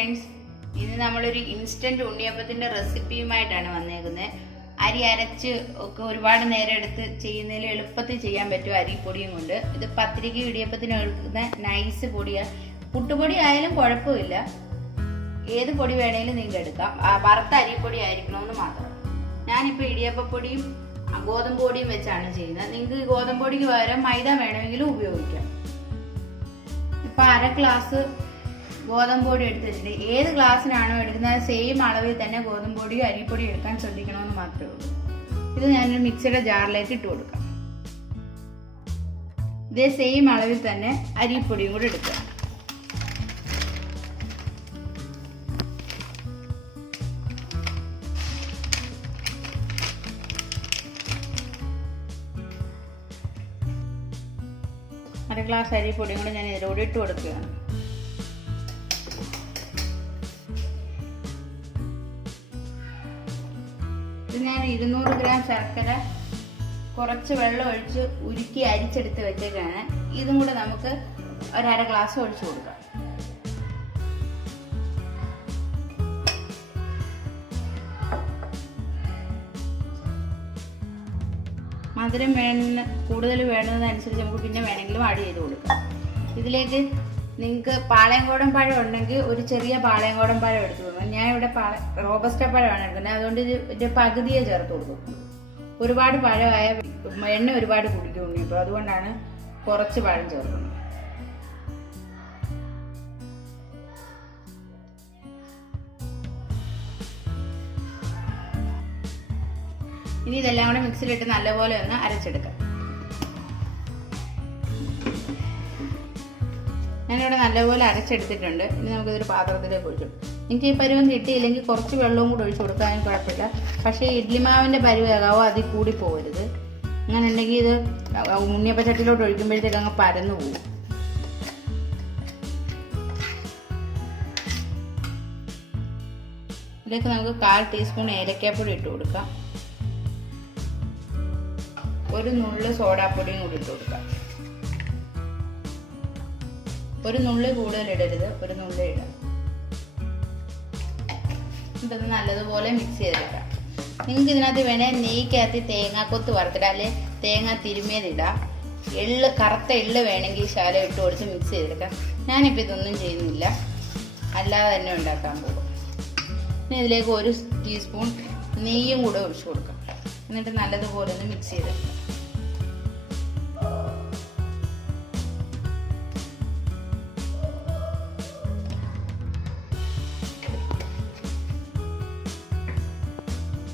Friends, ഇന്ന് നമ്മളൊരു instant ഉണ്ണിയപ്പത്തിന്റെ റെസിപ്പിയുമായിട്ടാണ് വന്നേക്കുന്നത്. അരി അരച്ച് ഒക്കെ ഒരുപാട് നേരം എടുത്ത് ചെയ്യുന്നതിൽ എളുപ്പത്തിൽ ചെയ്യാൻ പറ്റും അരിപ്പൊടിയും കൊണ്ട്. ഇത് പത്തിരിക്ക് ഇടിയപ്പത്തിന് എടുക്കുന്ന നൈസ് പൊടിയാണ്. പുട്ടുപൊടി ആയാലും കുഴപ്പമില്ല, ഏത് പൊടി വേണേലും നിങ്ങൾക്ക് എടുക്കാം. വറുത്ത അരിപ്പൊടി ആയിരിക്കണമെന്ന് മാത്രം. ഞാനിപ്പോൾ ഇടിയപ്പപ്പൊടിയും ഗോതമ്പ് പൊടിയും വെച്ചാണ് ചെയ്യുന്നത്. നിങ്ങൾക്ക് ഗോതമ്പ് പൊടിക്ക് പകരം മൈദ വേണമെങ്കിലും ഉപയോഗിക്കാം. ഇപ്പൊ 1/2 ഗ്ലാസ് ഗോതമ്പ് പൊടി എടുത്ത് വെച്ചിട്ട് ഏത് ഗ്ലാസ്സിനാണോ എടുക്കുന്നത് സെയിം അളവിൽ തന്നെ ഗോതമ്പ് പൊടിയോ അരിപ്പൊടിയോ എടുക്കാൻ ശ്രദ്ധിക്കണമെന്ന് മാത്രമേ ഉള്ളൂ. ഇത് ഞാനൊരു മിക്സിയുടെ ജാറിലേക്ക് ഇട്ട് കൊടുക്കാം. ഇതേ സെയിം അളവിൽ തന്നെ അരിപ്പൊടിയും കൂടെ എടുക്കുക. അര ഗ്ലാസ് അരിപ്പൊടിയും കൂടെ ഞാൻ ഇതിലൂടെ ഇട്ട് കൊടുക്കുകയാണ്. ഇത് ഞാൻ 200 ഗ്രാം ശർക്കര കുറച്ച് വെള്ളം ഒഴിച്ച് ഉരുക്കി അരിച്ചെടുത്ത് വെച്ചേക്കാണ്. ഇതും കൂടെ നമുക്ക് 1/2 ഗ്ലാസ് ഒഴിച്ചു കൊടുക്കാം. മധുരം കൂടുതൽ വേണ്ടതനുസരിച്ച് നമുക്ക് പിന്നെ വേണമെങ്കിലും ആഡ് ചെയ്ത് കൊടുക്കാം. ഇതിലേക്ക് നിങ്ങൾക്ക് പാളയംകോടൻ പഴം ഉണ്ടെങ്കിൽ ഒരു ചെറിയ പാളയംകോടൻ പഴം എടുത്തു കൊടുക്കണം. ഞാൻ ഇവിടെ റോബസ്റ്റ പഴമാണ് എടുക്കുന്നത്, അതുകൊണ്ട് ഇതിന്റെ പകുതിയെ ചേർത്ത് കൊടുക്കും. ഒരുപാട് പഴമായ എണ്ണ ഒരുപാട് കുടിക്കും ഇപ്പോൾ, അതുകൊണ്ടാണ് കുറച്ച് പഴം ചേർക്കുന്നത്. ഇനി ഇതെല്ലാം കൂടെ മിക്സിയിലിട്ട് നല്ലപോലെ ഒന്ന് അരച്ചെടുക്കാം. ഞാനിവിടെ നല്ലപോലെ അരച്ചെടുത്തിട്ടുണ്ട്. ഇനി നമുക്കിതൊരു പാത്രത്തിലേക്ക് ഒഴിക്കും. എനിക്ക് ഈ പരുവം കിട്ടിയില്ലെങ്കിൽ കുറച്ച് വെള്ളവും കൂടെ ഒഴിച്ചു കൊടുക്കാനും കുഴപ്പമില്ല. പക്ഷേ ഇഡ്ലി മാവിൻ്റെ പരുവാകാവോ, അതിൽ കൂടി പോകരുത്. അങ്ങനെ ഉണ്ടെങ്കിൽ ഇത് ഉണ്ണിയപ്പച്ചട്ടിയിലോട്ട് ഒഴിക്കുമ്പോഴത്തേക്ക് അങ്ങ് പരന്നു പോകും. ഇതിലേക്ക് നമുക്ക് 1/4 ടീസ്പൂൺ ഏലക്കാപ്പൊടി ഇട്ട് കൊടുക്കാം. ഒരു നുള്ള് സോഡാപ്പൊടിയും കൂടി ഇട്ട് കൊടുക്കാം. ഒരു നുള്ളി കൂടുതൽ ഇടരുത്, ഒരു നുള്ളി ഇടാം. ഇതൊന്ന് നല്ലതുപോലെ മിക്സ് ചെയ്തെടുക്കാം. നിങ്ങൾക്ക് ഇതിനകത്ത് വേണേൽ നെയ്ക്കകത്ത് തേങ്ങാക്കൊത്ത് വറുത്തിടാം, അല്ലെ തേങ്ങ തിരുമിയതിടാം. കറുത്ത എള്ള് വേണമെങ്കിൽ ശാലം ഇട്ട് കൊടുത്ത് മിക്സ് ചെയ്തെടുക്കാം. ഞാനിപ്പോൾ ഇതൊന്നും ചെയ്യുന്നില്ല, അല്ലാതെ തന്നെ ഉണ്ടാക്കാൻ പോകും. ഇനി ഇതിലേക്ക് 1 ടീസ്പൂൺ നെയ്യും കൂടെ ഒഴിച്ചു കൊടുക്കാം. എന്നിട്ട് നല്ലതുപോലെ ഒന്ന് മിക്സ് ചെയ്തെടുക്കാം.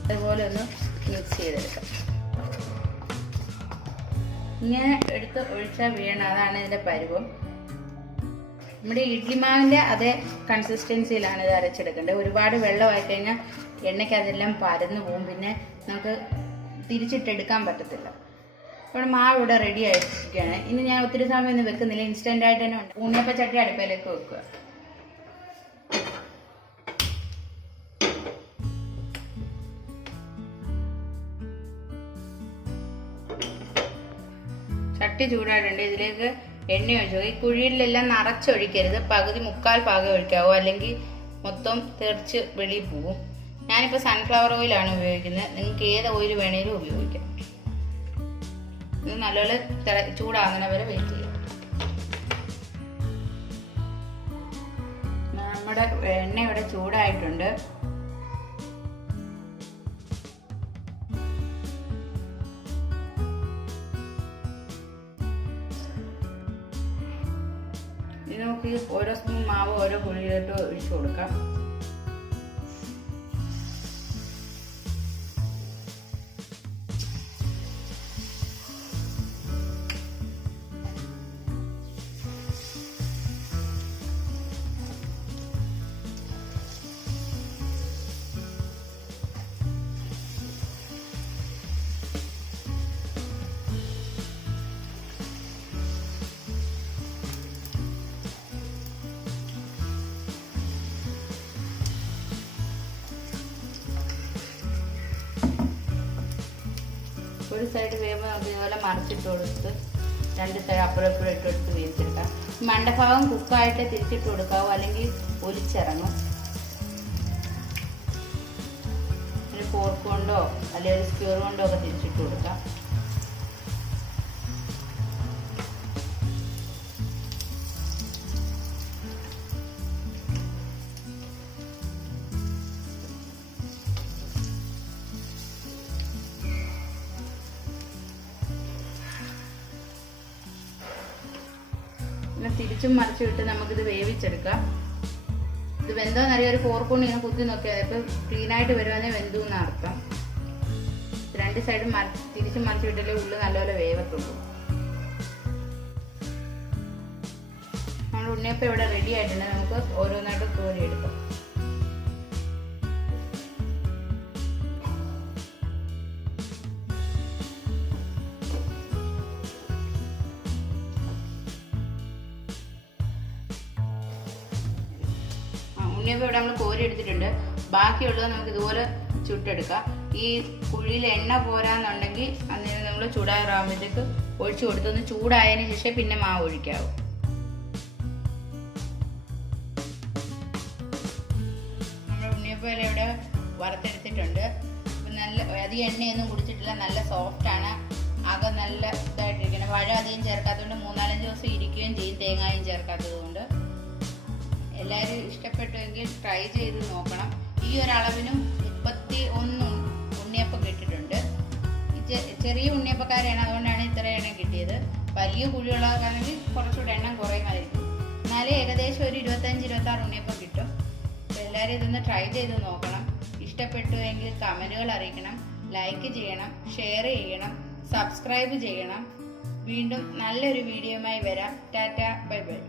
അതുപോലെ ഒന്ന് മിക്സ് ചെയ്തെടുക്കാം. ഇങ്ങനെ എടുത്ത് ഒഴിച്ചാൽ വീണ, അതാണ് ഇതിന്റെ പരുവം. നമ്മുടെ ഇഡ്ലി മാവിന്റെ അതേ കൺസിസ്റ്റൻസിയിലാണ് ഇത് അരച്ചെടുക്കേണ്ടത്. ഒരുപാട് വെള്ളമായി കഴിഞ്ഞാൽ എണ്ണയ്ക്ക് അതെല്ലാം പരന്നു പോകും, പിന്നെ നമുക്ക് തിരിച്ചിട്ടെടുക്കാൻ പറ്റത്തില്ല. ഇവിടെ മാവ് ഇവിടെ റെഡി ആയിരിക്കുകയാണ്. ഇനി ഞാൻ ഒത്തിരി സമയം ഒന്നും വെക്കുന്നില്ല, ഇൻസ്റ്റന്റ് ആയിട്ട് തന്നെ ഉണ്ട്. ഉണ്ണിയപ്പച്ചട്ടി അടുപ്പയിലേക്ക് വെക്കുക. ചട്ടി ചൂടായിട്ടുണ്ട്. ഇതിലേക്ക് എണ്ണ ഒഴിച്ചു. ഈ കുഴിയിലെല്ലാം നിറച്ചൊഴിക്കരുത്, പകുതി 1/4 ഭാഗം ഒഴിക്കാവോ, അല്ലെങ്കിൽ മൊത്തം തെറിച്ച് വെളിയിൽ പോകും. ഞാനിപ്പോൾ സൺഫ്ലവർ ഓയിലാണ് ഉപയോഗിക്കുന്നത്, നിങ്ങൾക്ക് ഏത് ഓയിൽ വേണേലും ഉപയോഗിക്കാം. ഇത് നല്ലപോലെ ചൂടാകുന്ന വരെ വെയിറ്റ് ചെയ്യാം. നമ്മുടെ എണ്ണ ഇവിടെ ചൂടായിട്ടുണ്ട്. ഇനി നമുക്ക് ഓരോ സ്പൂൺ മാവ് ഓരോ കുഴിയിലോട്ട് ഒഴിച്ചു കൊടുക്കാം. ഒരു സൈഡ് വേവുമ്പോൾ നമുക്ക് ഇതുപോലെ മറിച്ചിട്ട് കൊടുത്ത് 2 സൈഡ് അപ്പുറം ഇപ്പുറം ഇട്ടെടുത്ത് വേവിച്ചെടുക്കാം. മണ്ടഭാഗം കുക്കായിട്ട് തിരിച്ചിട്ട് കൊടുക്കാവോ, അല്ലെങ്കിൽ ഒലിച്ചിറങ്ങും. ഒരു ഫോർക്ക് കൊണ്ടോ അല്ലെങ്കിൽ ഒരു സ്ക്യൂർ കൊണ്ടോ ഒക്കെ തിരിച്ചിട്ട് കൊടുക്കാം. തിരിച്ചും മറിച്ചും ഇട്ട് നമുക്കിത് വേവിച്ചെടുക്കാം. ഇത് വെന്തോന്നറിയാം. ഒരു ഫോർക്ക് കൊണ്ട് ഇങ്ങനെ കുത്തി നോക്കിയാൽ ഇപ്പം ക്ലീനായിട്ട് വരുവാണെങ്കിൽ വെന്തു എന്ന് അർത്ഥം. 2 സൈഡും തിരിച്ചും മറിച്ചും ഇട്ടല്ലേ ഉള്ളു നല്ലപോലെ വേവത്തുള്ളൂ. നമ്മുടെ ഉണ്ണിയപ്പം ഇവിടെ റെഡി ആയിട്ടുണ്ട്. നമുക്ക് ഓരോന്നായിട്ട് കോരി എടുക്കാം. ഉണ്ണിയപ്പം ഇവിടെ നമ്മൾ കോരി എടുത്തിട്ടുണ്ട്. ബാക്കിയുള്ളത് നമുക്ക് ഇതുപോലെ ചുട്ടെടുക്കാം. ഈ കുഴിയിൽ എണ്ണ പോരാന്നുണ്ടെങ്കിൽ അന്നേരം നമ്മൾ ചൂടാറാകുമ്പോഴത്തേക്ക് ഒഴിച്ചു കൊടുത്തൊന്ന് ചൂടായതിനു ശേഷം പിന്നെ മാവ് ഒഴിക്കാവും. നമ്മുടെ ഉണ്ണിയപ്പം ഇവിടെ വറുത്തെടുത്തിട്ടുണ്ട്. നല്ല അധികം എണ്ണയൊന്നും കുടിച്ചിട്ടില്ല. നല്ല സോഫ്റ്റാണ്. ആകെ നല്ല ഇതായിട്ടിരിക്കണം. വഴ അധികം ചേർക്കാത്തതുകൊണ്ട് 3-4 ദിവസം ഇരിക്കുകയും ചെയ്യും, തേങ്ങയും ചേർക്കാത്തത് കൊണ്ട്. എല്ലാവരും ഇഷ്ടപ്പെട്ടുവെങ്കിൽ ട്രൈ ചെയ്ത് നോക്കണം. ഈ ഒരു അളവിനും 31 ഉണ്ണിയപ്പം കിട്ടിയിട്ടുണ്ട്. ചെറിയ ഉണ്ണിയപ്പക്കാരാണ്, അതുകൊണ്ടാണ് ഇത്ര എണ്ണം കിട്ടിയത്. വലിയ കുഴിയുള്ളവർക്കാണെങ്കിൽ കുറച്ചുകൂടെ എണ്ണം കുറയുമായിരിക്കും. എന്നാലും ഏകദേശം ഒരു 25-26 ഉണ്ണിയപ്പം കിട്ടും. അപ്പോൾ എല്ലാവരും ഇതൊന്ന് ട്രൈ ചെയ്ത് നോക്കണം. ഇഷ്ടപ്പെട്ടുവെങ്കിൽ കമൻറ്റുകൾ അറിയിക്കണം, ലൈക്ക് ചെയ്യണം, ഷെയർ ചെയ്യണം, സബ്സ്ക്രൈബ് ചെയ്യണം. വീണ്ടും നല്ലൊരു വീഡിയോയുമായി വരാം. Tata, bye bye.